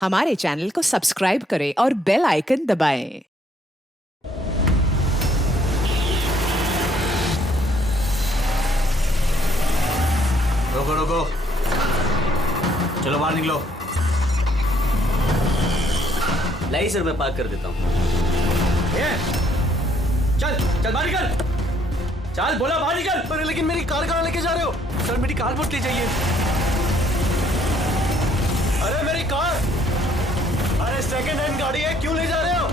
हमारे चैनल को सब्सक्राइब करें और बेल आइकन दबाएं। रोको रोको, चलो बाहर निकलो। लाई सर, मैं पार्क कर देता हूँ। चल चल बाहर निकल, चल बोला बाहर निकल। अरे लेकिन मेरी कार कहाँ लेके जा रहे हो? सर मेरी कार मत ले जाइए। अरे मेरी कार, अरे सेकंड हैंड गाड़ी है, क्यों ले जा रहे हो?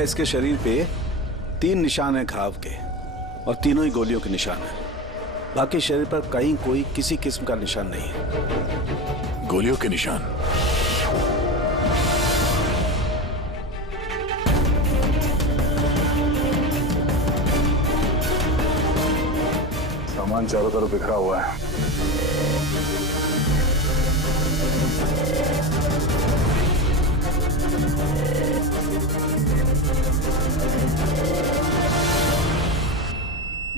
इसके शरीर पे 3 निशान हैं घाव के और तीनों ही गोलियों के निशान हैं। बाकी शरीर पर कहीं कोई किसी किस्म का निशान नहीं है। गोलियों के निशान? सामान चारों तरफ बिखरा हुआ है।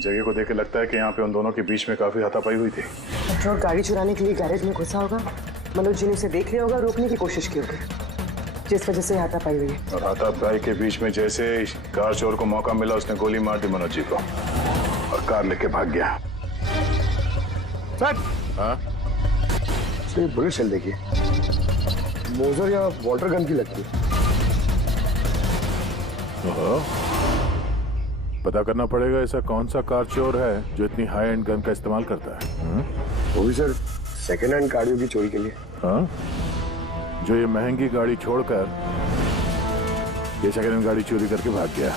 जगह को देख के लगता है कि यहाँ पे उन दोनों के बीच में काफी हाथापाई हुई थी। पेट्रोल गाड़ी चुराने के लिए गैरेज में घुसा होगा। मनोज जी ने उसे देख लिया होगा, रोकने की कोशिश की होगी, जिस वजह से हाथापाई हुई है। और हाथापाई के बीच में जैसे कार चोर को मौका मिला, उसने गोली मार दी मनोज जी को और कार लेके भाग गया। हाँ? तो ये बुलेट शेल देखिए, मोजर या वाटर गन की लगती है। पता करना पड़ेगा ऐसा कौन सा कार चोर है जो इतनी हाई एंड गन का इस्तेमाल करता है। वो भी सर सेकेंड हैंड गाड़ियों की चोरी के लिए। हाँ? जो ये महंगी गाड़ी छोड़कर ये सेकेंड हैंड गाड़ी चोरी करके भाग गया।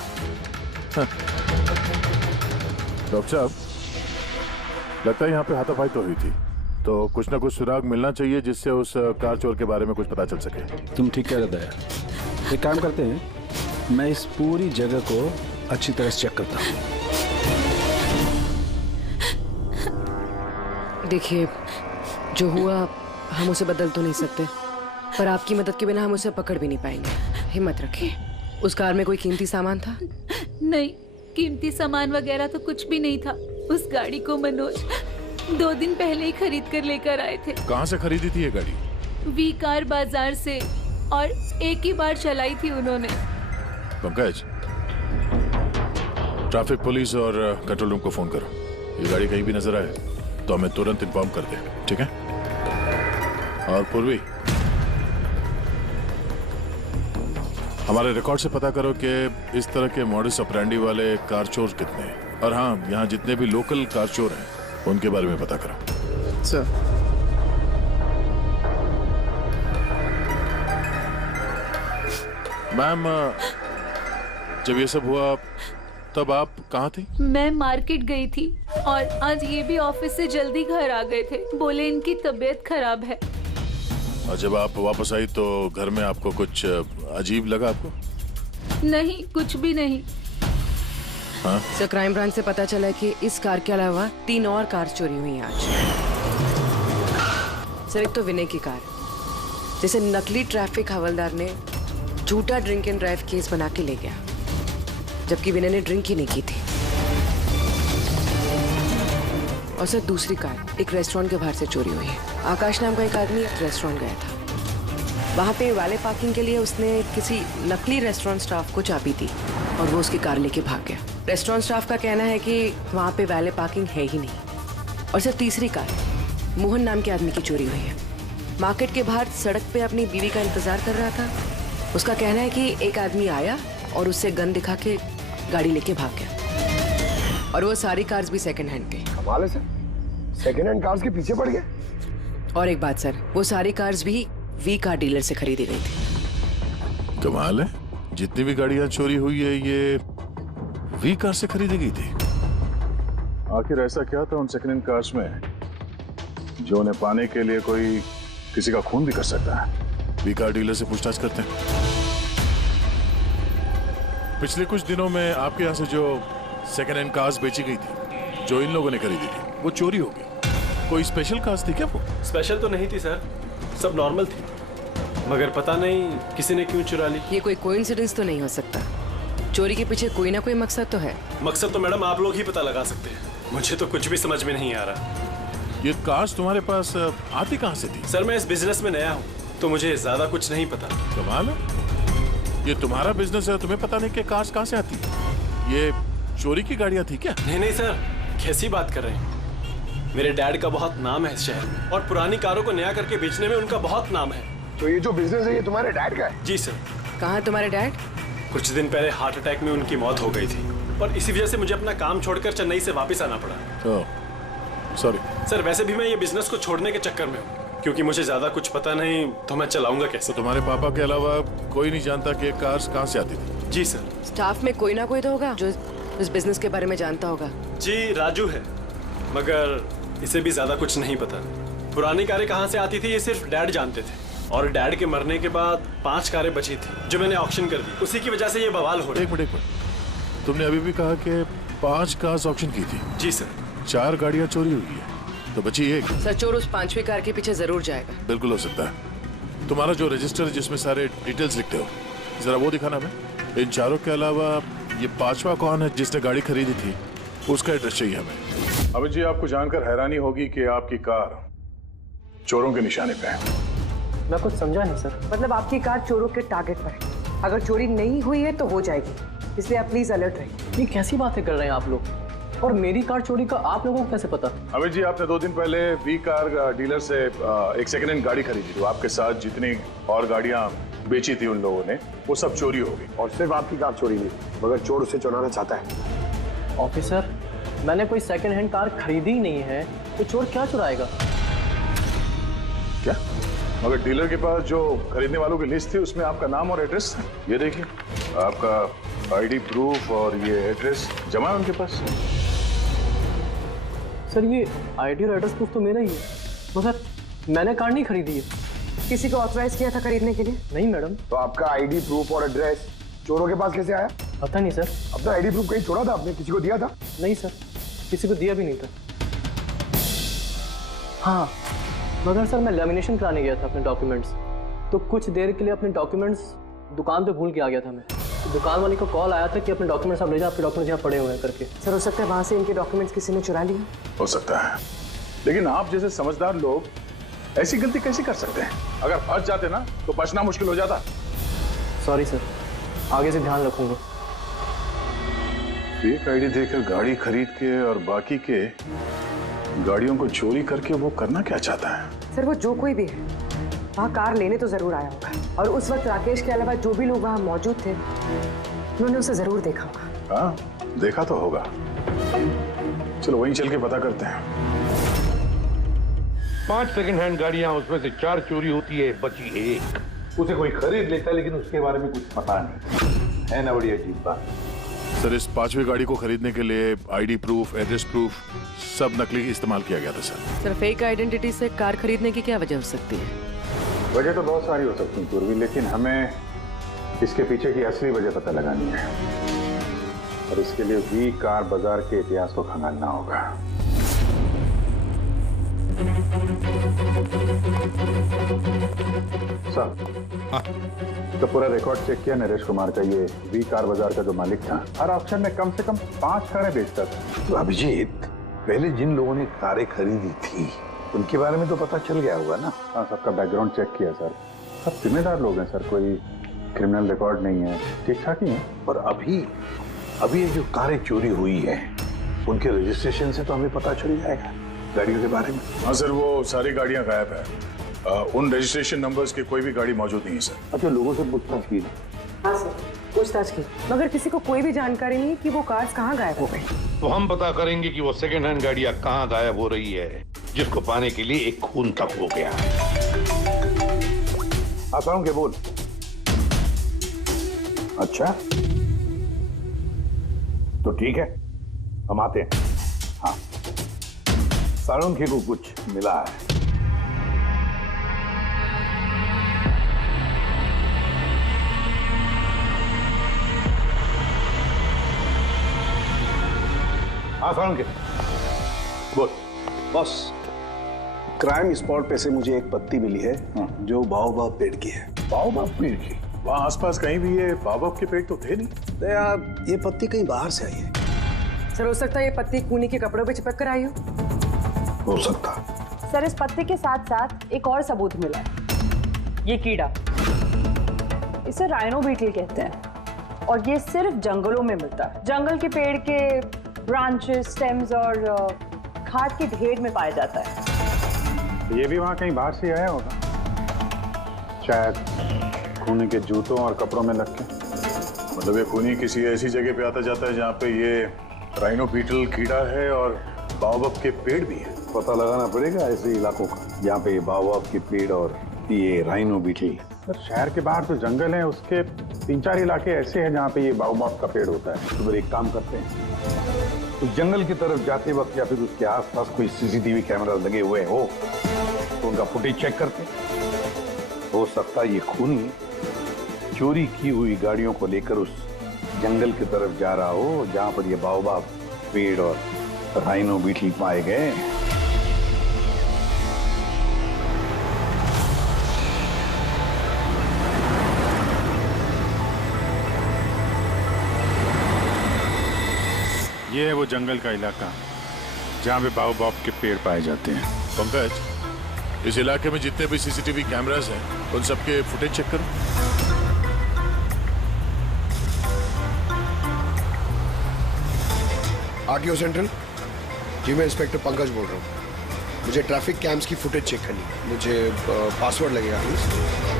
हाँ। डॉक्टर साहब, लगता है यहाँ पे हाथापाई तो हुई थी, तो कुछ ना कुछ सुराग मिलना चाहिए जिससे उस कार चोर के बारे में कुछ पता चल सके। तुम ठीक कह रहे हो। एक काम करते हैं, मैं इस पूरी जगह को अच्छी तरह से चेक करता हूँ। देखिए, जो हुआ हम उसे बदल तो नहीं सकते, पर आपकी मदद के बिना हम उसे पकड़ भी नहीं पाएंगे। हिम्मत रखिए। उस कार में कोई कीमती सामान था? नहीं, कीमती सामान वगैरह तो कुछ भी नहीं था। उस गाड़ी को मनोज 2 दिन पहले ही खरीद कर लेकर आए थे। कहाँ से खरीदी थी ये गाड़ी? वी कार बाजार से, और एक ही बार चलाई थी उन्होंने। पंकज, ट्रैफिक पुलिस और कंट्रोल रूम को फोन करो। ये गाड़ी कहीं भी नजर आए तो हमें तुरंत इन्फॉर्म कर दे, ठीक है? और पूर्वी, हमारे रिकॉर्ड से पता करो कि इस तरह के मॉडस ऑपरेंडी वाले कार चोर कितने हैं। और हाँ, यहाँ जितने भी लोकल कार चोर हैं उनके बारे में पता करो। सर, मैम, जब ये सब हुआ तब आप कहाँ थी? मैं मार्केट गई थी, और आज ये भी ऑफिस से जल्दी घर आ गए थे। बोले इनकी तबीयत खराब है। और जब आप वापस आई तो घर में आपको कुछ अजीब लगा आपको? नहीं, कुछ भी नहीं। हाँ? सर, क्राइम ब्रांच से पता चला कि इस कार के अलावा 3 और कार चोरी हुई हैं आज। सर, एक तो विनय की कार, जिसे नकली ट्रैफिक हवलदार ने झूठा ड्रिंक एंड ड्राइव केस बना के ले गया, जबकि विनय ने ड्रिंक ही नहीं की थी। और सर, दूसरी कार एक रेस्टोरेंट के बाहर से चोरी हुई है। आकाश नाम का एक आदमी रेस्टोरेंट गया था। वहाँ पे वाले पार्किंग के लिए उसने किसी नकली रेस्टोरेंट स्टाफ को चाबी दी और वो उसकी कार लेके भाग गया। रेस्टोरेंट स्टाफ का कहना है कि वहाँ पे वाले पार्किंग है ही नहीं। और सिर्फ तीसरी कार मोहन नाम के आदमी की चोरी हुई है। मार्केट के बाहर सड़क पे अपनी बीवी का इंतजार कर रहा था। उसका कहना है कि एक आदमी आया और उससे गन दिखा के गाड़ी लेके भाग गया। और वो सारी कार्स भी सेकंड हैंड थे। कमाल है सर, सेकंड हैंड कार्स के पीछे पड़ गए। और एक बात सर, वो सारी कार्स भी वी कार डीलर से खरीदी गई थी। कमाल है, जितनी भी गाड़ियां चोरी हुई है ये वी कार से खरीदी गई थी। आखिर ऐसा क्या था उन सेकंड हैंड कार्स में जो उन्हें पाने के लिए कोई किसी का खून भी कर सकता है? वी कार डीलर से पूछताछ करते हैं। पिछले कुछ दिनों में आपके यहाँ से जो सेकंड हैंड कार्स बेची गई थी, जो इन लोगों ने खरीदी थी, वो चोरी हो गई। कोई स्पेशल कार्स थी क्या वो? स्पेशल तो नहीं थी सर, सब नॉर्मल थी, मगर पता नहीं किसी ने क्यों चुरा ली। ये कोई कोइंसिडेंस तो नहीं हो सकता। चोरी के पीछे कोई ना कोई मकसद तो है। मकसद तो मैडम आप लोग ही पता लगा सकते हैं, मुझे तो कुछ भी समझ में नहीं आ रहा। ये कार्स तुम्हारे पास आती कहाँ से थी? सर मैं इस बिजनेस में नया हूँ तो मुझे ज्यादा कुछ नहीं पता। कमाल है, ये तुम्हारा बिजनेस है, तुम्हें पता नहीं कि कार्स कहाँ से आती है? ये चोरी की गाड़ियाँ थी क्या? नहीं सर, कैसी बात कर रहे हैं? मेरे डैड का बहुत नाम है इस शहर में और पुरानी कारों को नया करके बेचने में उनका बहुत नाम है। तो ये जो बिजनेस है ये तुम्हारे डैड का है? जी सर। कहाँ है तुम्हारे डैड? कुछ दिन पहले हार्ट अटैक में उनकी मौत हो गई थी और इसी वजह से मुझे अपना काम छोड़कर चेन्नई से वापस आना पड़ा। सॉरी सर, वैसे भी मैं ये बिजनेस को छोड़ने के चक्कर में हूँ क्योंकि मुझे ज्यादा कुछ पता नहीं, तो मैं चलाऊंगा कैसे? तो तुम्हारे पापा के अलावा कोई नहीं जानता कि कार्स कहाँ से आती थी? जी सर। स्टाफ में कोई ना कोई तो होगा जो इस बिजनेस के बारे में जानता होगा। जी राजू है, मगर इसे भी ज्यादा कुछ नहीं पता। पुरानी कारें कहाँ से आती थी ये सिर्फ डैड जानते थे और डैड के मरने के बाद 5 कारें बची थी जो मैंने ऑक्शन कर दी, उसी की वजह से ये बवाल हो रहा है। एक मिनट, तुमने अभी भी कहा कि 5 कार्स ऑक्शन की थी? जी सर। 4 गाड़ियाँ चोरी हुई है तो बची एक। सर चोर उस 5वीं कार के पीछे जरूर जाएगा। बिल्कुल हो सकता है। तुम्हारा जो रजिस्टर है जिसमें सारे डिटेल्स लिखते हो, जरा वो दिखाना हमें। इन 4 के अलावा ये 5वां कौन है जिसने गाड़ी खरीदी थी, उसका एड्रेस चाहिए हमें। अभी जी आपको जानकर हैरानी होगी कि आपकी कार चोरों के निशाने पे है। मैं कुछ समझा नहीं सर। मतलब आपकी कार चोरों के टारगेट पर है। अगर चोरी नहीं हुई है तो हो जाएगी, इसलिए आप प्लीज अलर्ट रहिए। ये कैसी बातें कर रहे हैं आप लोग? और मेरी कार चोरी का आप लोगों को कैसे पता? अभी जी आपने 2 दिन पहले वी कार डीलर से एक सेकंड हैंड गाड़ी खरीदी थी। आपके साथ जितनी और गाड़ियां बेची थी उन लोगों ने, वो सब चोरी हो गई। और सिर्फ आपकी कार चोरी नहीं, मगर चोर उसे चुराना चाहता है। ऑफिसर, मैंने कोई सेकंड हैंड कार खरीदी ही नहीं है, तो चोर क्या चुराएगा? क्या? मगर डीलर के पास जो खरीदने वालों की लिस्ट थी उसमें आपका नाम और एड्रेस, ये देखिए आपका आईडी प्रूफ और ये एड्रेस जमा है उनके पास। सर ये आईडी और एड्रेस प्रूफ तो मेरा ही है, मगर मैंने कार नहीं खरीदी है। किसी को ऑथराइज किया था खरीदने के लिए? नहीं मैडम। तो आपका आईडी प्रूफ और एड्रेस चोरों के पास कैसे आया? पता नहीं सर। अपना आईडी प्रूफ कहीं छोड़ा था आपने? किसी को दिया था? नहीं सर, किसी को दिया भी नहीं था। हाँ, मगर सर मैं लेमिनेशन कराने गया था अपने डॉक्यूमेंट्स, तो कुछ देर के लिए अपने डॉक्यूमेंट्स दुकान पे भूल के आ गया था मैं। तो दुकान वाले को कॉल आया था कि अपने डॉक्यूमेंट्स आप ले जाओ, आपके डॉक्यूमेंट्स यहाँ पड़े हुए हैं करके। सर हो सकता है वहाँ से इनके डॉक्यूमेंट्स किसी ने चुरा लिए। हो सकता है, लेकिन आप जैसे समझदार लोग ऐसी गलती कैसे कर सकते हैं? अगर फंस जाते ना तो बचना मुश्किल हो जाता। सॉरी सर, आगे से ध्यान रखूंगा। फेक आईडी देकर गाड़ी खरीद के और बाकी के गाड़ियों को चोरी करके वो करना क्या चाहता है? सर वो जो कोई भी है वहाँ कार लेने तो जरूर आया होगा, और उस वक्त राकेश के अलावा जो भी लोग वहाँ मौजूद थे उन्होंने उसे जरूर देखा होगा। हाँ, देखा तो होगा। चलो वहीं चल के पता करते हैं। 5 सेकंड हैंड गाड़ियां, उसमें से 4 चोरी होती है, बची 1। उसे कोई खरीद लेता है लेकिन उसके बारे में कुछ पता नहीं है ना। बड़ी अजीब बात। सर इस 5वीं गाड़ी को खरीदने के लिए आईडी प्रूफ, एड्रेस प्रूफ सब नकली इस्तेमाल किया गया था सर। सर फेक आइडेंटिटी से कार खरीदने की क्या वजह हो सकती है? वजह तो बहुत सारी हो सकती है पूर्वी, लेकिन हमें इसके पीछे की असली वजह पता लगानी है और इसके लिए वी कार बाजार के इतिहास को खंगालना होगा। सर तो पूरा रिकॉर्ड चेक किया नरेश कुमार का, ये वी कार बाजार का जो मालिक था हर ऑक्शन में कम से कम 5 कारें बेचता था। तो अभिजीत, पहले जिन लोगों ने कारें खरीदी थी उनके बारे में तो पता चल गया होगा ना? हाँ, सबका बैकग्राउंड चेक किया सर। सब जिम्मेदार लोग हैं सर, कोई क्रिमिनल रिकॉर्ड नहीं है, ठीक ठाक ही है। पर अभी अभी ये जो कारें चोरी हुई है उनके रजिस्ट्रेशन से तो हमें पता चल जाएगा गाड़ियों के बारे में। हाँ सर, वो सारी गाड़ियां गायब है। उन रजिस्ट्रेशन नंबर्स की कोई भी गाड़ी मौजूद नहीं है सर। अच्छा, लोगों से पूछताछ की? हाँ सर, पूछताछ की, मगर किसी को कोई भी जानकारी नहीं कि वो कार्स कहाँ गायब हो गई। तो हम पता करेंगे कि वो सेकेंड हैंड गाड़ियां कहाँ गायब हो रही है, जिसको पाने के लिए एक खून तक हो गया है। आता हूँ, क्या बोल? अच्छा तो ठीक है, हम आते हैं। हाँ, साळुंखे को कुछ मिला है। हाँ साळुंखे, बोल। बॉस, क्राइम स्पॉट पे से मुझे एक पत्ती मिली है जो बाओबाब पेड़ की है। बाओबाब पेड़ की? वहाँ आसपास कहीं भी ये बाओबाब के पेड़ तो थे नहीं। तो यार ये पत्ती कहीं बाहर से आई है। सर, हो सकता है ये पत्ती कूनी के कपड़ों पे चिपक कर आई हो सकता। सर, इस पत्ते के साथ साथ एक और सबूत मिला है। ये कीड़ा, इसे राइनो बीटल कहते हैं और ये सिर्फ जंगलों में मिलता है। जंगल के पेड़ के ब्रांचेस, स्टेम्स और खाद के ढेर में पाया जाता है। ये भी वहाँ कहीं बाहर से आया होगा, शायद खूनी के जूतों और कपड़ों में लग के। मतलब ये खूनी किसी ऐसी जगह पे आता जाता है जहाँ पे ये राइनो बीटल कीड़ा है और बाओबाब के पेड़ भी है। पता लगाना पड़ेगा ऐसे इलाकों का जहाँ पे बाओबाब के पेड़ और ये राइनो बीटल। सर, शहर के बाहर तो जंगल है, उसके 3-4 इलाके ऐसे हैं जहाँ पे ये बाओबाब का पेड़ होता है। तो फिर एक काम करते हैं, उस जंगल की तरफ जाते वक्त या फिर उसके आसपास कोई सीसीटीवी कैमरा लगे हुए हो तो उनका फुटेज चेक करते हैं। हो सकता है ये खूनी चोरी की हुई गाड़ियों को लेकर उस जंगल की तरफ जा रहा हो जहां पर ये बाओबाब पेड़ और राइनो बीटल पाए गए। ये है वो जंगल का इलाका जहाँ पे बाओबाब के पेड़ पाए जाते हैं। पंकज, इस इलाके में जितने भी सीसीटीवी कैमरास हैं उन सबके फुटेज चेक करो। आरटीओ सेंट्रल जी, मैं इंस्पेक्टर पंकज बोल रहा हूँ। मुझे ट्रैफिक कैम्स की फुटेज चेक करनी है। मुझे पासवर्ड लगेगा प्लीज।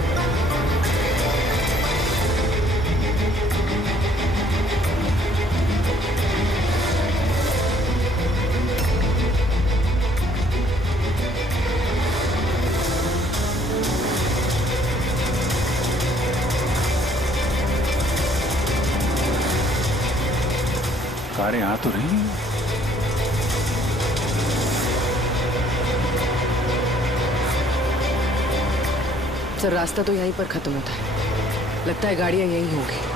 कारें आ तो रही हैं। सर, रास्ता तो यहीं पर खत्म होता है। लगता है गाड़ियां यहीं होंगी।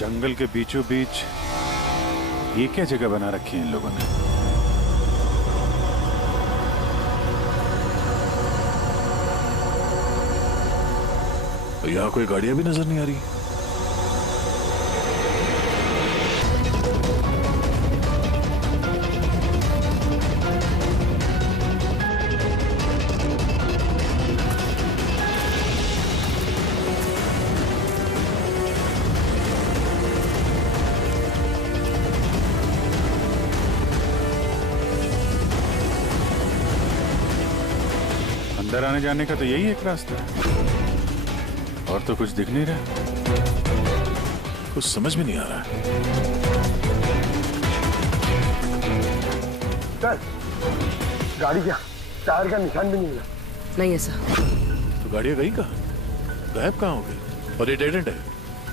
जंगल के बीचों बीच ये क्या जगह बना रखी है इन लोगों ने? यहाँ कोई गाड़ियां भी नजर नहीं आ रही। अंदर आने जाने का तो यही एक रास्ता है, और तो कुछ दिख नहीं रहा। कुछ समझ में नहीं आ रहा है। सर, गाड़ी क्या टायर का निशान भी नहीं मिला। नहीं ऐसा। तो गाड़ियां गई कहाँ? गायब कहाँ हो गई? और ये डेड एंड है,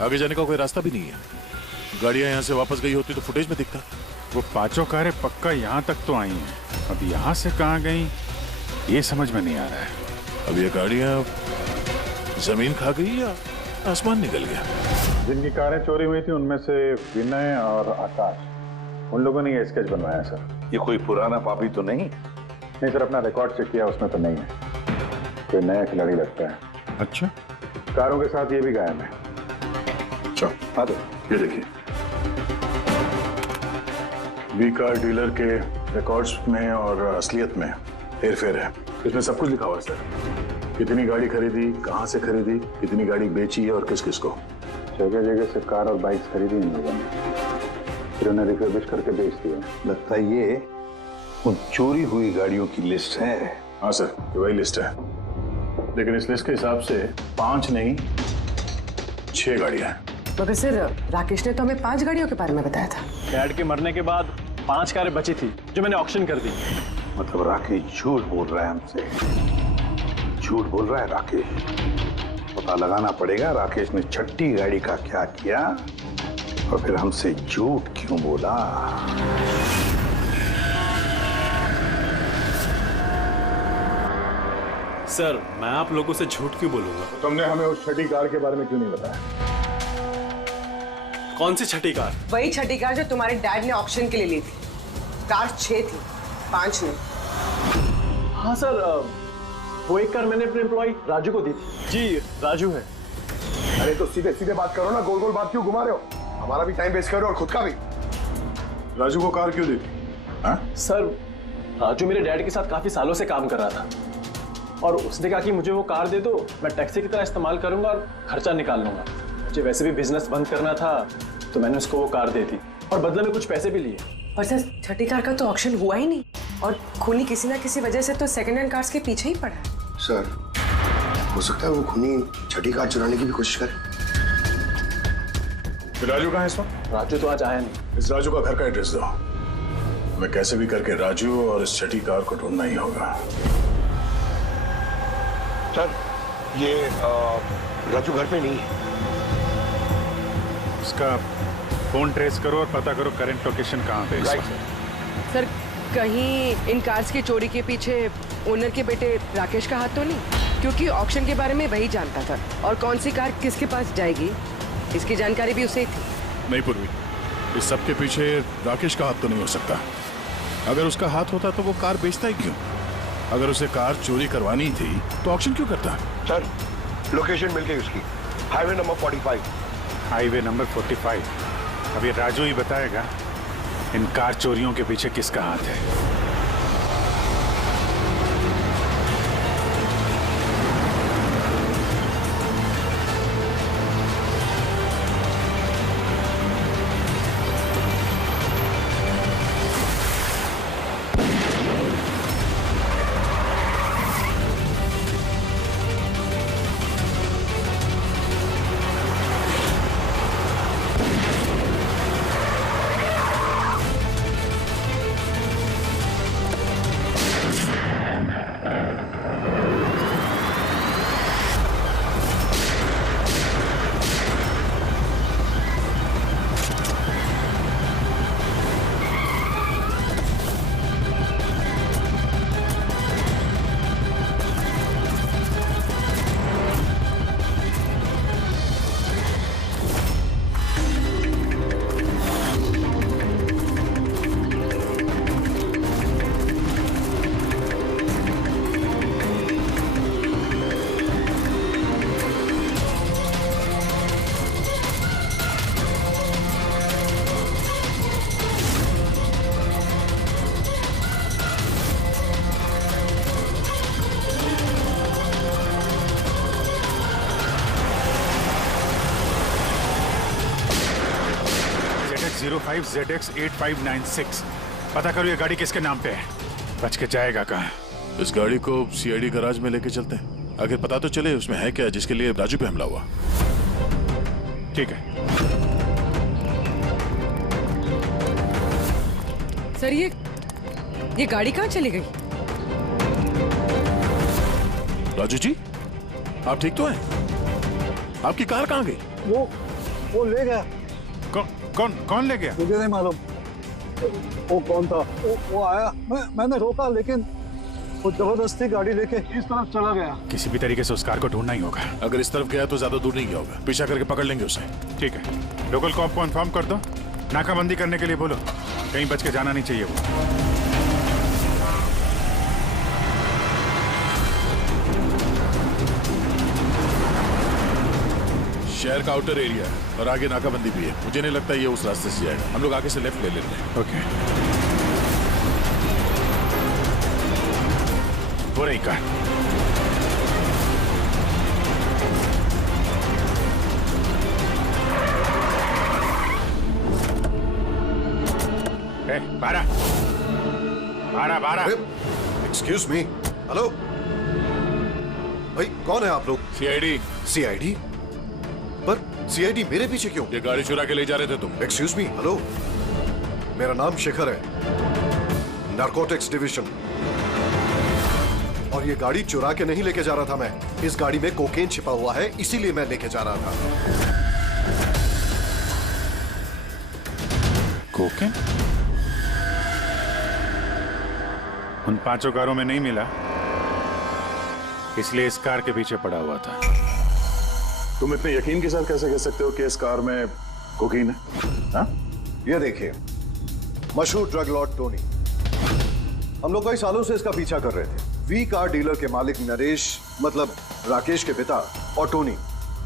आगे जाने का कोई रास्ता भी नहीं है। गाड़ियां यहाँ से वापस गई होती तो फुटेज में दिखता। वो पांचों कारें पक्का यहाँ तक तो आई हैं। अब यहाँ से कहाँ गई ये समझ में नहीं आ रहा है। अब ये गाड़ियाँ जमीन खा गई या आसमान निकल गया? जिनकी कारें चोरी हुई थी उनमें से विनय और आकाश, उन लोगों ने ये स्केच बनवाया सर। ये कोई पुराना पापी तो नहीं? नहीं सर, अपना रिकॉर्ड चेक किया, उसमें तो नहीं है। कोई नया खिलाड़ी लगता है। अच्छा, कारों के साथ ये भी गायब है। अच्छा, आ दो। ये देखिए, बी कार डीलर के रिकॉर्ड्स में और असलियत में हेरफेर है। इसमें सब कुछ लिखा हुआ है सर। कितनी गाड़ी खरीदी, कहाँ से खरीदी, कितनी गाड़ी बेची है और किस किस को। जगह जगह से कार और बाइक्स खरीदी इन लोगों ने, फिर उन्हें रिफर्बिश करके बेच दिया। लगता है ये उन चोरी हुई गाड़ियों की लिस्ट है। हाँ सर, ये वही लिस्ट है, लेकिन इस लिस्ट के हिसाब से 5 नहीं 6 गाड़ियां हैं। मगर सर, राकेश ने तो हमें 5 गाड़ियों के बारे में बताया था। डैड के मरने के बाद 5 कारें बची थी जो मैंने ऑक्शन कर दी। मतलब राकेश झूठ बोल रहा है हमसे, झूठ बोल रहा है राकेश। पता लगाना पड़ेगा राकेश ने छठी गाड़ी का क्या किया और फिर हमसे झूठ क्यों बोला। सर, मैं आप लोगों से झूठ क्यों बोलूंगा? तो तुमने हमें उस छठी कार के बारे में क्यों नहीं बताया? कौन सी छठी कार? वही छठी कार जो तुम्हारे डैड ने ऑक्शन के लिए ली थी। कार 6 थी, 5 नहीं। हाँ सर, वो एक कार मैंने अपने एम्प्लॉय राजू को दी थी। जी, राजू है। अरे तो सीधे सीधे बात करो ना, गोल गोल बात क्यों घुमा रहे हो? हमारा भी टाइम वेस्ट कर रहे हो और खुद का भी। राजू को कार क्यों दी थी? हाँ? सर, राजू मेरे डैड के साथ काफी सालों से काम कर रहा था और उसने कहा कि मुझे वो कार दे दो, मैं टैक्सी की तरह इस्तेमाल करूंगा और खर्चा निकाल लूंगा। मुझे वैसे भी बिजनेस बंद करना था तो मैंने उसको वो कार दे दी और बदले में कुछ पैसे भी लिए। पर सर, छठी कार का तो ऑक्शन हुआ ही नहीं और खूनी किसी ना किसी वजह से तो सेकंड हैंड कार्स के पीछे ही पड़ा है। सर, हो सकता है वो खूनी छठी कार चुराने की भी कोशिश करे। राजू कहाँ है इस वक्त? राजू तो आज आया नहीं। इस राजू का घर का एड्रेस दो, हमें कैसे भी करके राजू और इस छठी कार को ढूंढना ही होगा। सर, ये राजू घर पे नहीं है। इसका फोन ट्रेस करो और पता करो करंट लोकेशन कहाँ पे है। सर, कहीं इन कार्स की चोरी के पीछे ओनर के बेटे राकेश का हाथ तो नहीं? क्योंकि ऑक्शन के बारे में वही जानता था और कौन सी कार किसके पास जाएगी इसकी जानकारी भी उसे ही थी। नहीं पूर्वी, इस सब के पीछे राकेश का हाथ तो नहीं हो सकता। अगर उसका हाथ होता तो वो कार बेचता ही क्यों? अगर उसे कार चोरी करवानी थी तो ऑक्शन क्यों करता? सर, लोकेशन मिल गई उसकी, हाईवे नंबर 45। Highway number 45। अब ये राजू ही बताएगा इन कार चोरियों के पीछे किसका हाथ है। ZX8596 पता करो ये गाड़ी किसके नाम पे है। बच के जाएगा कहाँ? इस गाड़ी को सीआईडी गैराज में लेके चलते हैं, आखिर पता तो चले उसमें है क्या जिसके लिए राजू पे हमला हुआ। ठीक है सर, ये गाड़ी कहाँ चली गई? राजू जी, आप ठीक तो हैं? आपकी कार कहाँ गई? वो ले गया। कौन ले गया? मुझे नहीं मालूम। वो कौन था? वो आया, मैंने रोका, लेकिन वो जबरदस्ती गाड़ी लेके इस तरफ चला गया। किसी भी तरीके से उस कार को ढूंढना ही होगा। अगर इस तरफ गया तो ज्यादा दूर नहीं गया होगा, पीछा करके पकड़ लेंगे उसे। ठीक है, लोकल कॉप को इन्फॉर्म कर दो, नाकाबंदी करने के लिए बोलो, कहीं बच के जाना नहीं चाहिए वो। शहर का आउटर एरिया है और आगे नाकाबंदी भी है। मुझे नहीं लगता ये उस रास्ते से जाएगा। हम लोग आगे से लेफ्ट ले लेते हैं। ओके, वो रही कार। बारह 'Excuse me, हेलो भाई, कौन है आप लोग? सीआईडी। सीआईडी? पर सीआईडी मेरे पीछे क्यों? ये गाड़ी चुरा के ले जा रहे थे तुम। एक्सक्यूज मी, हेलो, मेरा नाम शेखर है, नारकोटिक्स डिवीजन, और ये गाड़ी चुरा के नहीं लेके जा रहा था मैं। इस गाड़ी में कोकेन छिपा हुआ है, इसीलिए मैं लेके जा रहा था। कोकेन? उन 5 कारों में नहीं मिला, इसलिए इस कार के पीछे पड़ा हुआ था। तुम इतने यकीन के साथ कैसे कह सकते हो कि इस कार में कोकीन है? हाँ? ये देखिए, मशहूर ड्रग लॉर्ड टोनी, हम लोग कई सालों से इसका पीछा कर रहे थे। वी कार डीलर के मालिक नरेश, मतलब राकेश के पिता, और टोनी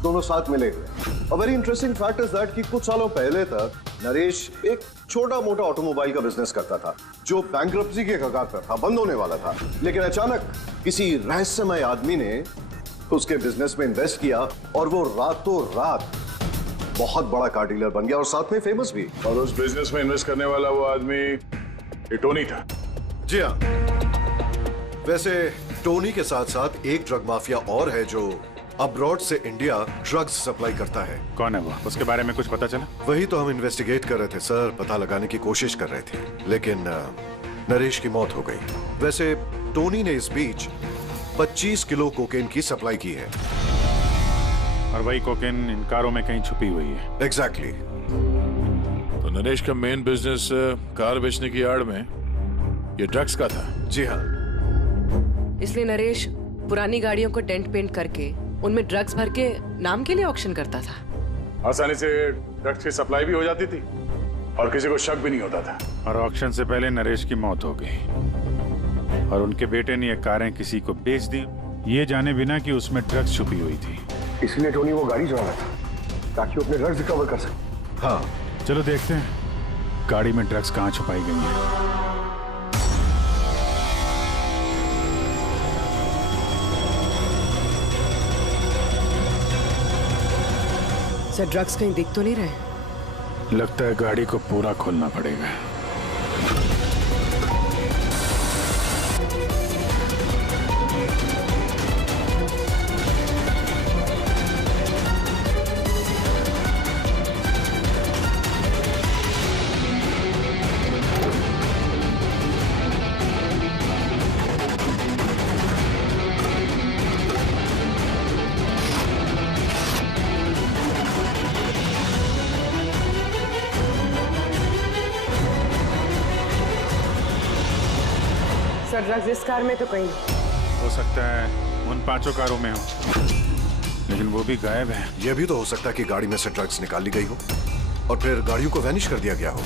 दोनों साथ मिले हुए। और very interesting fact is that कि कुछ सालों पहले तक नरेश एक छोटा मोटा ऑटोमोबाइल का बिजनेस करता था, जो बैंक्रप्सी के कगार पर था, बंद होने वाला था। लेकिन अचानक किसी रहस्यमय आदमी ने उसके बिजनेस में इन्वेस्ट किया और वो रातों रात बहुत बड़ा कार डीलर बन गया और साथ में फेमस भी। और उस बिजनेस में इन्वेस्ट करने वाला वो आदमी ये टोनी था। जी हाँ, वैसे टोनी के साथ साथ एक ड्रग माफिया और है जो अब्रॉड से इंडिया ड्रग्स सप्लाई करता है। कौन है वो? उसके बारे में कुछ पता चला? वही तो हम इन्वेस्टिगेट कर रहे थे सर, पता लगाने की कोशिश कर रहे थे, लेकिन नरेश की मौत हो गई। वैसे टोनी ने इस बीच 25 किलो कोकेन की सप्लाई की है। और वही कोकेन इन कारों में कहीं छुपी हुई है। एग्जैक्टली। तो नरेश का मेन बिजनेस कार बेचने की आड़ में ये ड्रग्स का था। जी हाँ। इसलिए नरेश पुरानी गाड़ियों को डेंट पेंट करके उनमें ड्रग्स भर के नाम के लिए ऑक्शन करता था। आसानी से ड्रग्स की सप्लाई भी हो जाती थी और किसी को शक भी नहीं होता था। और ऑक्शन से पहले नरेश की मौत हो गई और उनके बेटे ने ये कारें किसी को बेच दी, ये जाने बिना कि उसमें ड्रग्स छुपी हुई थी। इसलिए टोनी वो गाड़ी चुरा रहा था ताकि वो अपने ड्रग्स रिकवर कर सके। हाँ, चलो देखते हैं गाड़ी में ड्रग्स कहाँ छुपाई गई है। सर, ड्रग्स कहीं दिख तो नहीं रहे? लगता है गाड़ी को पूरा खोलना पड़ेगा। सर, ड्रग्स इस कार में तो कहीं नहीं। हो सकता है उन 5 कारों में हो, लेकिन वो भी गायब है। यह भी तो हो सकता है कि गाड़ी में से ड्रग्स निकाल ली गई हो और फिर गाड़ियों को वैनिश कर दिया गया हो।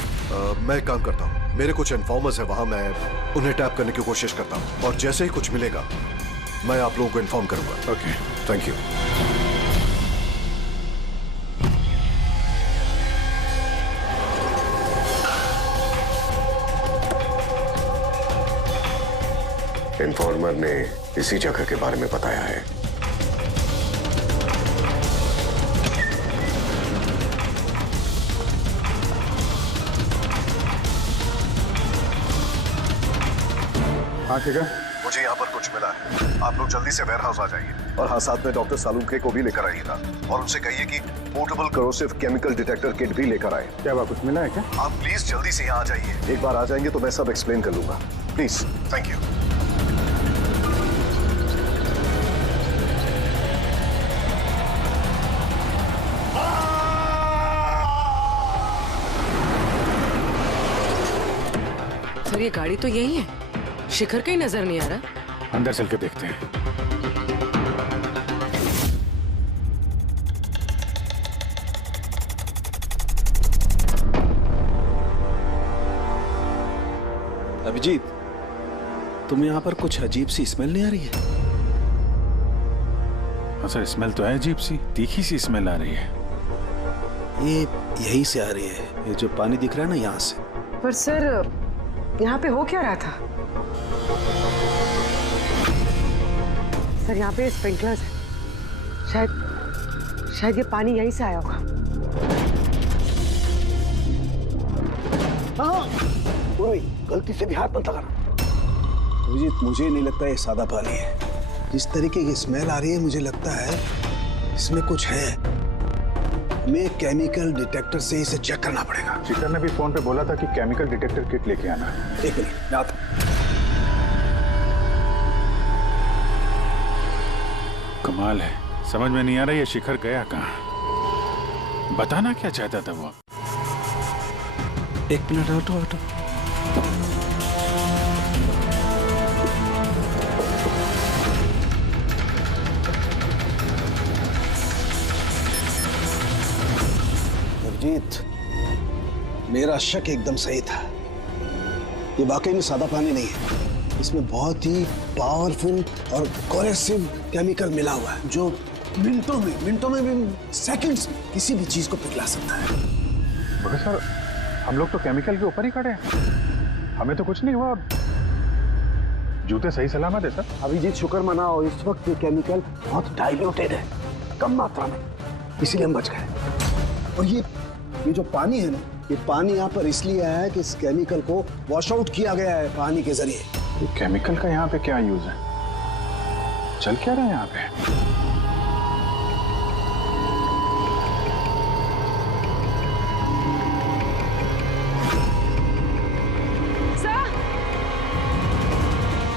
मैं एक काम करता हूँ, मेरे कुछ इन्फॉर्मर्स है वहां, मैं उन्हें टैप करने की कोशिश करता हूँ और जैसे ही कुछ मिलेगा मैं आप लोगों को इन्फॉर्म करूंगा। Okay, thank you. इन्फॉर्मर ने इसी जगह के बारे में बताया है। हाँ ठीक है, मुझे यहाँ पर कुछ मिला है, आप लोग जल्दी से वेयर हाउस आ जाइए और हाँ, साथ में डॉक्टर सालुंके को भी लेकर आइएगा और उनसे कहिए कि portable corrosive chemical detector kit भी लेकर आए। क्या बात, कुछ मिला है क्या? आप प्लीज जल्दी से यहाँ आ जाइए। एक बार आ जाएंगे तो मैं सब एक्सप्लेन कर लूंगा। Please, thank you. सर ये गाड़ी तो यही है, शिखर कहीं नजर नहीं आ रहा। अंदर चल के देखते हैं। अभिजीत, तुम यहाँ पर कुछ अजीब सी स्मेल नहीं आ रही है? हाँ सर, स्मेल तो है अजीब सी, तीखी सी स्मेल आ रही है। ये यहीं से आ रही है, ये जो पानी दिख रहा है ना यहाँ से। पर सर यहाँ पे हो क्या रहा था? सर यहाँ पे स्प्रिंकलर्स है, शायद ये पानी यहीं से आया होगा। हाँ, गलती से भी हाथ मत लगाना। अभिजीत, मुझे नहीं लगता ये सादा पानी है। जिस तरीके की स्मेल आ रही है, मुझे लगता है इसमें कुछ है। हमें केमिकल डिटेक्टर से इसे चेक करना पड़ेगा। शिखर ने भी फोन पे बोला था कि केमिकल डिटेक्टर किट लेके आना। एक मिनट, मैं आता हूं। कमाल है, समझ में नहीं आ रहा ये शिखर गया कहाँ। बताना क्या चाहता था वो? एक मिनट, हटो। अभिजीत, मेरा शक एकदम सही था। ये वाकई में सादा पानी नहीं है। इसमें बहुत ही पावरफुल और कोरेसिव केमिकल मिला हुआ है, जो मिनटों में भी, सेकंड्स में किसी भी चीज को पिघला सकता है। मगर सर, हम लोग तो केमिकल के ऊपर ही खड़े हैं, हमें तो कुछ नहीं हुआ। जूते सही सलामत है सर। अभिजीत, शुक्र मनाओ, इस वक्त ये केमिकल बहुत डाइल्यूटेड है, कम मात्रा में, इसीलिए हम बच गए। और ये जो पानी है ना, ये पानी यहाँ पर इसलिए आया है कि इस केमिकल को वॉश आउट किया गया है पानी के जरिए। ये केमिकल का यहाँ पे क्या यूज है? चल क्या रहा है यहाँ पे?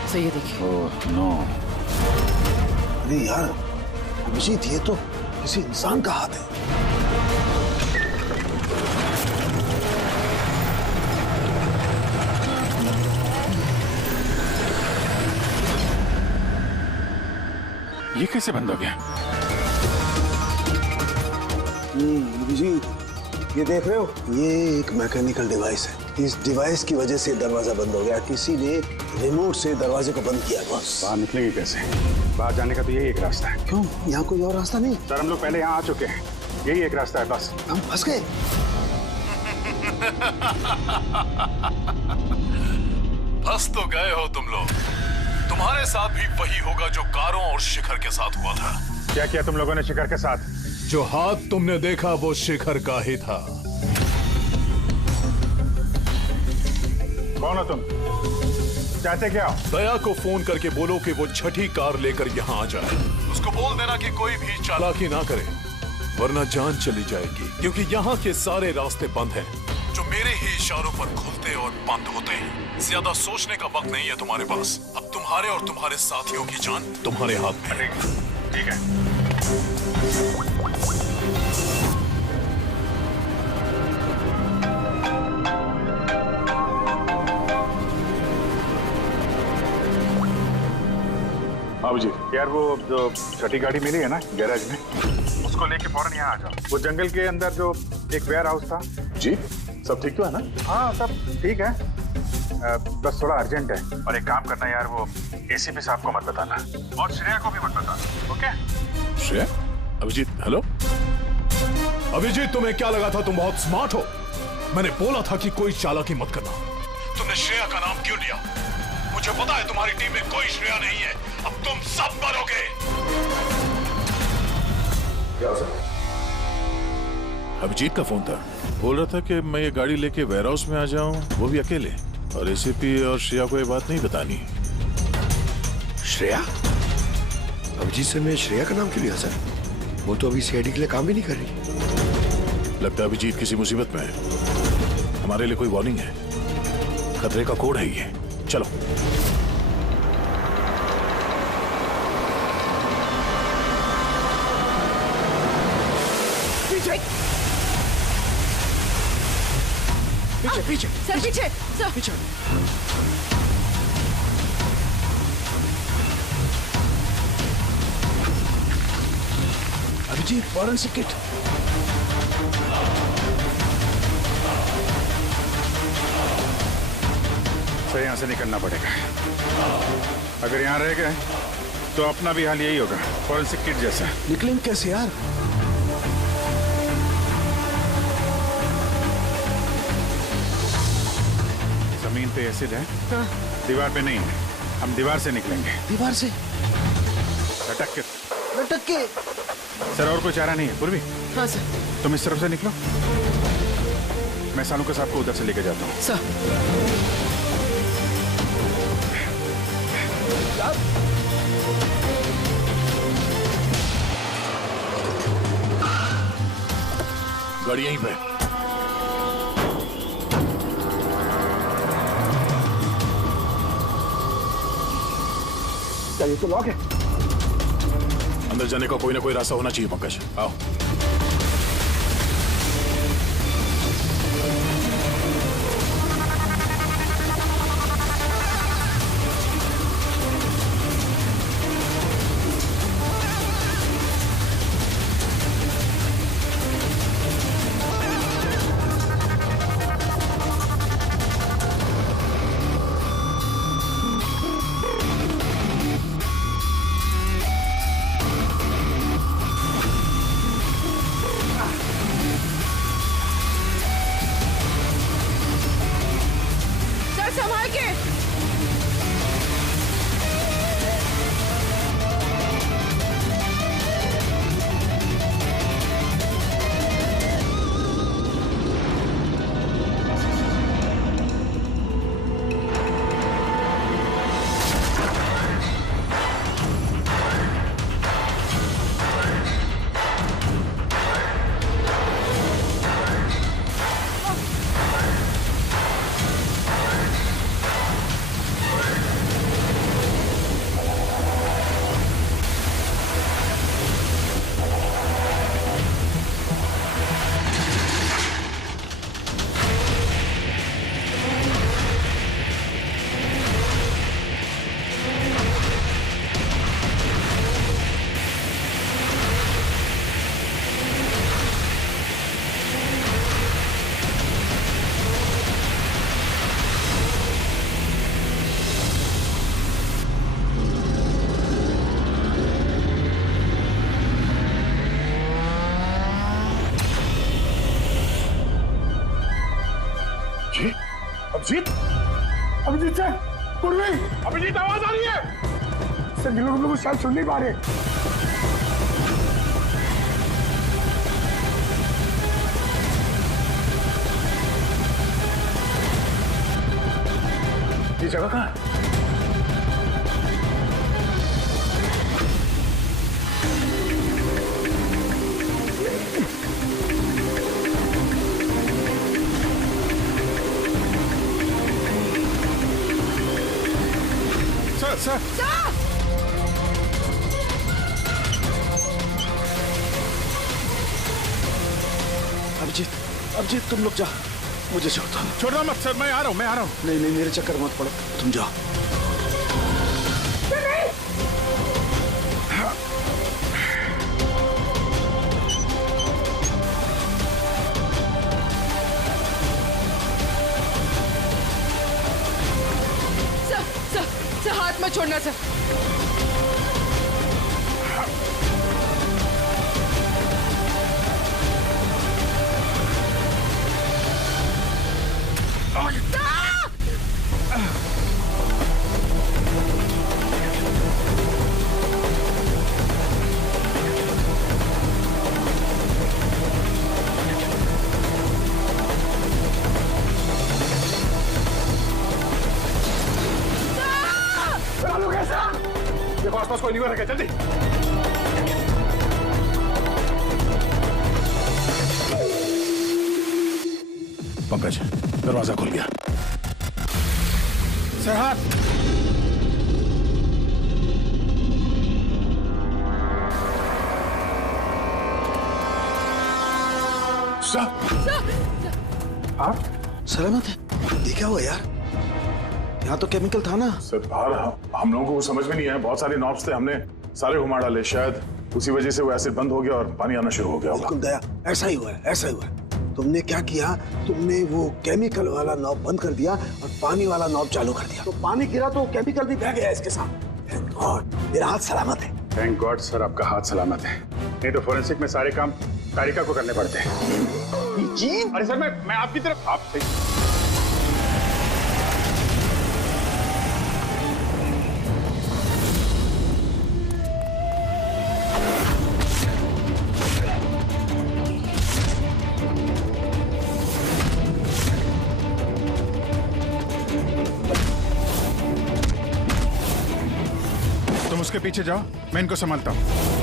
सही है, देखिए। Oh no. अरे यार अभिजीत, ये तो किसी इंसान का हाथ है। ये कैसे बंद हो गया? अभिजीत, ये देख रहे हो, ये एक मैकेनिकल डिवाइस है। इस डिवाइस की वजह से दरवाजा बंद हो गया। किसी ने रिमोट से दरवाजे को बंद किया। बस बाहर निकलेंगे कैसे? बाहर जाने का तो यही एक रास्ता है। क्यों, यहाँ कोई और रास्ता नहीं? सर, हम लोग पहले यहाँ आ चुके हैं, यही एक रास्ता है बस। हम फंस गए। फंस तो गए हो तुम लोग। तुम्हारे साथ भी वही होगा जो कारों और शिखर के साथ हुआ था। क्या किया तुम लोगों ने शिखर के साथ? जो हाथ तुमने देखा वो शिखर का ही था। कौन हो तुम? चाहते क्या? दया को फोन करके बोलो कि वो छठी कार लेकर यहाँ आ जाए। उसको बोल देना कि कोई भी चालाकी ना करे, वरना जान चली जाएगी। क्योंकि यहाँ के सारे रास्ते बंद हैं, जो मेरे ही इशारों पर खुलते और बंद होते हैं। ज्यादा सोचने का वक्त नहीं है तुम्हारे पास। अब तुम्हारे और तुम्हारे साथियों की जान तुम्हारे हाथ में है। ठीक है। जी यार, वो जो छठी गाड़ी मिली है ना गैराज में, उसको लेके फौरन यहाँ आ जाओ। वो जंगल के अंदर जो एक वेयर हाउस था। जी, सब ठीक तो है ना? हाँ, सब ठीक है, बस थोड़ा अर्जेंट है। और एक काम करना यार, वो एसीपी साहब को मत बताना और श्रेया को भी मत बताना, ओके? श्रेया? अभिजीत, हेलो अभिजीत, तुम्हें क्या लगा था तुम बहुत स्मार्ट हो? मैंने बोला था कि कोई चालाकी मत करना। तुमने श्रेया का नाम क्यों लिया? मुझे पता है तुम्हारी टीम में कोई श्रेया नहीं है। अब तुम सब मरोगे। अभिजीत का फोन था, बोल रहा था कि मैं ये गाड़ी लेके वेयर हाउस में आ जाऊं, वो भी अकेले, और एसीपी और श्रेया को ये बात नहीं बतानी। श्रेया? अभिजीत से मैं श्रेया का नाम क्यों लिया सर? वो तो अभी सीआईडी के लिए काम भी नहीं कर रही। लगता है अभिजीत किसी मुसीबत में है। हमारे लिए कोई वार्निंग है, खतरे का कोड है ये। चलो। पीछे पीछे सर पीछे सर पीछे। Abhijit forensic kit. सर यहाँ से निकलना पड़ेगा। अगर यहाँ रह गए तो अपना भी हाल यही होगा, फॉरेंसिक किट जैसा। निकलेंगे कैसे यार? जमीन पे एसिड है, दीवार पे नहीं है। हम दीवार से निकलेंगे। दीवार से लटक के। लटक के? सर और कोई चारा नहीं है पूर्वी? हाँ सर। तुम इस तरफ से निकलो, मैं सालों के साहब को उधर से लेकर जाता हूँ। सर गाड़ी यहीं पे। क्या ये तो लॉक है? अंदर जाने का कोई ना कोई रास्ता होना चाहिए पंकज, आओ। अभिजीत, अभिजीत सर, पूर्वी, अभिजीत आवाज आ रही है। सर ये लोग हम लोग शायद सुन नहीं पा रहे। ये जगह कहाँ है? सर अभिजीत, अभिजीत तुम लोग जा, मुझे छोड़ दो। छोड़ना मत सर, मैं आ रहा हूँ, मैं आ रहा हूँ। नहीं नहीं मेरे चक्कर मत पड़ो, तुम जाओ। सर हाथ मत छोड़ना सर। देखो आसपास कोई नहीं रखा, जल्दी। पंकज दरवाजा खुल गया। सर हाथ। हाँ सलामत है? ये क्या हुआ यार? यहाँ तो केमिकल था ना। सर बाहर हम लोगों को समझ में नहीं आया, बहुत सारे नॉब्स थे, हमने सारे घुमा डाले, शायद उसी वजह से वो एसिड बंद हो गया और पानी आना शुरू हो गया होगा। बिल्कुल दया, ऐसा ही हुआ है, ऐसा ही हुआ है। तुमने क्या किया? तुमने वो केमिकल वाला नॉब बंद कर दिया और पानी वाला नॉब चालू कर दिया, तो पानी गिरा तो केमिकल भी बह गया इसके साथ। थैंक गॉड मेरा हाथ सलामत है। थैंक गॉड सर आपका हाथ सलामत है, नहीं तो फोरेंसिक में सारे काम कारिका को करने पड़ते हैं। जी अरे सर मैं आपकी तरफ आपसे तुम उसके पीछे जाओ, मैं इनको संभालता हूँ।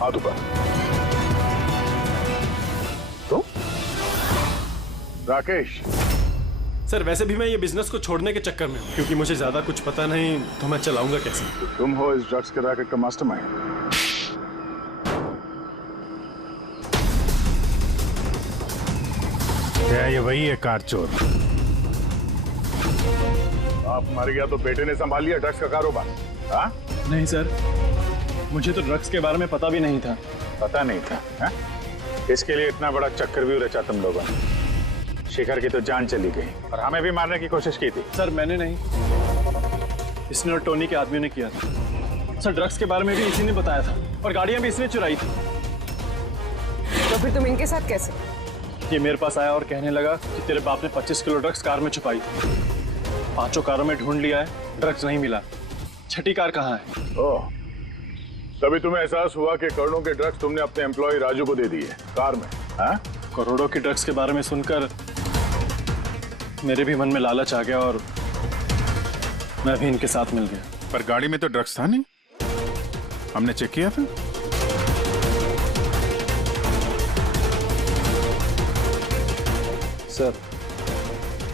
हाथ ऊपर। तो राकेश सर वैसे भी मैं ये बिजनेस को छोड़ने के चक्कर में हूँ, क्योंकि मुझे ज्यादा कुछ पता नहीं, तो मैं चलाऊंगा कैसे? तुम हो इस ड्रग्स के रैकेट का मास्टरमाइंड। क्या ये वही है कार चोर? आप मर गया तो बेटे ने संभाल लिया ड्रग्स का कारोबार? हाँ? नहीं सर, मुझे तो ड्रग्स के बारे में पता भी नहीं था। पता नहीं था हा? इसके लिए इतना बड़ा चक्कर भी रचा तुम लोगों ने। शिखर की तो जान चली गई और हमें भी मारने की कोशिश की थी। सर मैंने नहीं, इसने और टोनी के आदमियों ने किया था। सर ड्रग्स के बारे में भी इसी ने बताया था और गाड़ियां भी इसने चुराई थी। तो फिर तुम इनके साथ कैसे? ये मेरे पास आया और कहने लगा कि तेरे बाप ने 25 किलो ड्रग्स कार में छुपाई थी। 5 कारों में ढूंढ लिया है, ड्रग्स नहीं मिला। 6ठी कार कहाँ है? ओह, तभी तुम्हें एहसास हुआ कि करोड़ों के ड्रग्स तुमने अपने एम्प्लॉय राजू को दे दिए कार में। हाँ? करोड़ों की ड्रग्स के बारे में सुनकर मेरे भी मन में लालच आ गया और मैं भी इनके साथ मिल गया। पर गाड़ी में तो ड्रग्स था नहीं, हमने चेक किया था। सर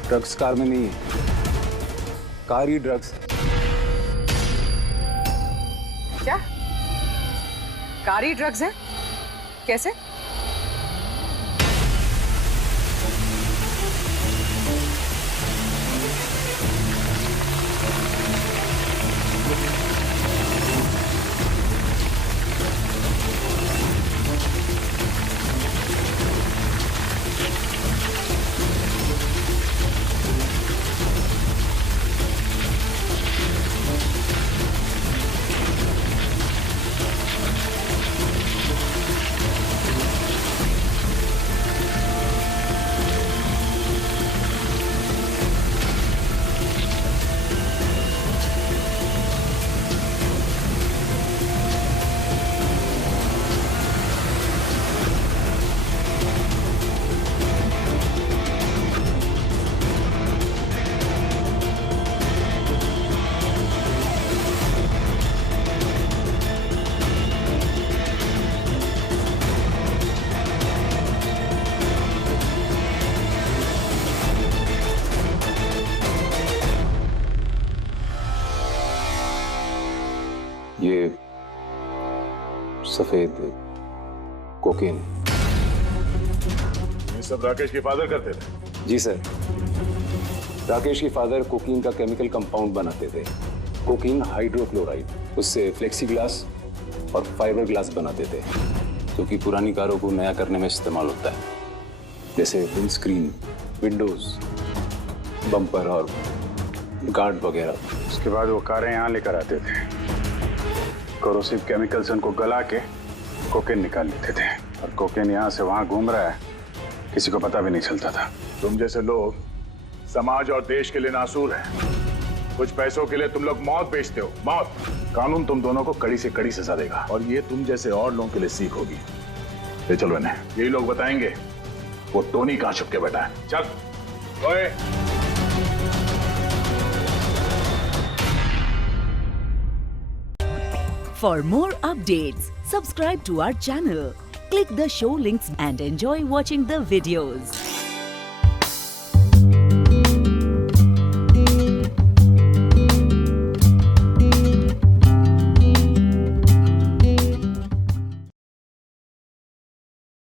ड्रग्स कार में नहीं है, कार ही ड्रग्स है। क्या? कार ही ड्रग्स है? कैसे? ये सफेद कोकीन। ये सब राकेश के फादर करते थे? जी सर, राकेश के फादर कोकीन का केमिकल कंपाउंड बनाते थे, कोकीन हाइड्रोक्लोराइड। उससे फ्लेक्सी ग्लास और फाइबर ग्लास बनाते थे, जो कि पुरानी कारों को नया करने में इस्तेमाल होता है, जैसे विंड स्क्रीन, विंडोज, बम्पर और गार्ड वगैरह। उसके बाद वो कारें यहाँ लेकर आते थे, कोरोसिव केमिकल से उनको गला के कोकेन निकाल लेते थे, और कोकेन यहाँ से वहाँ घूम रहा है, किसी को पता भी नहीं चलता था। तुम जैसे लोग समाज और देश के लिए नासूर हैं। कुछ पैसों के लिए तुम लोग मौत बेचते हो, मौत। कानून तुम दोनों को कड़ी से कड़ी सजा देगा, और ये तुम जैसे और लोगों के लिए सीख होगी। ले चलो इन्हें, यही लोग बताएंगे वो टोनी कहाँ छुप के बैठा है। चल ओए। For more updates, subscribe to our channel, click the show links and enjoy watching the videos.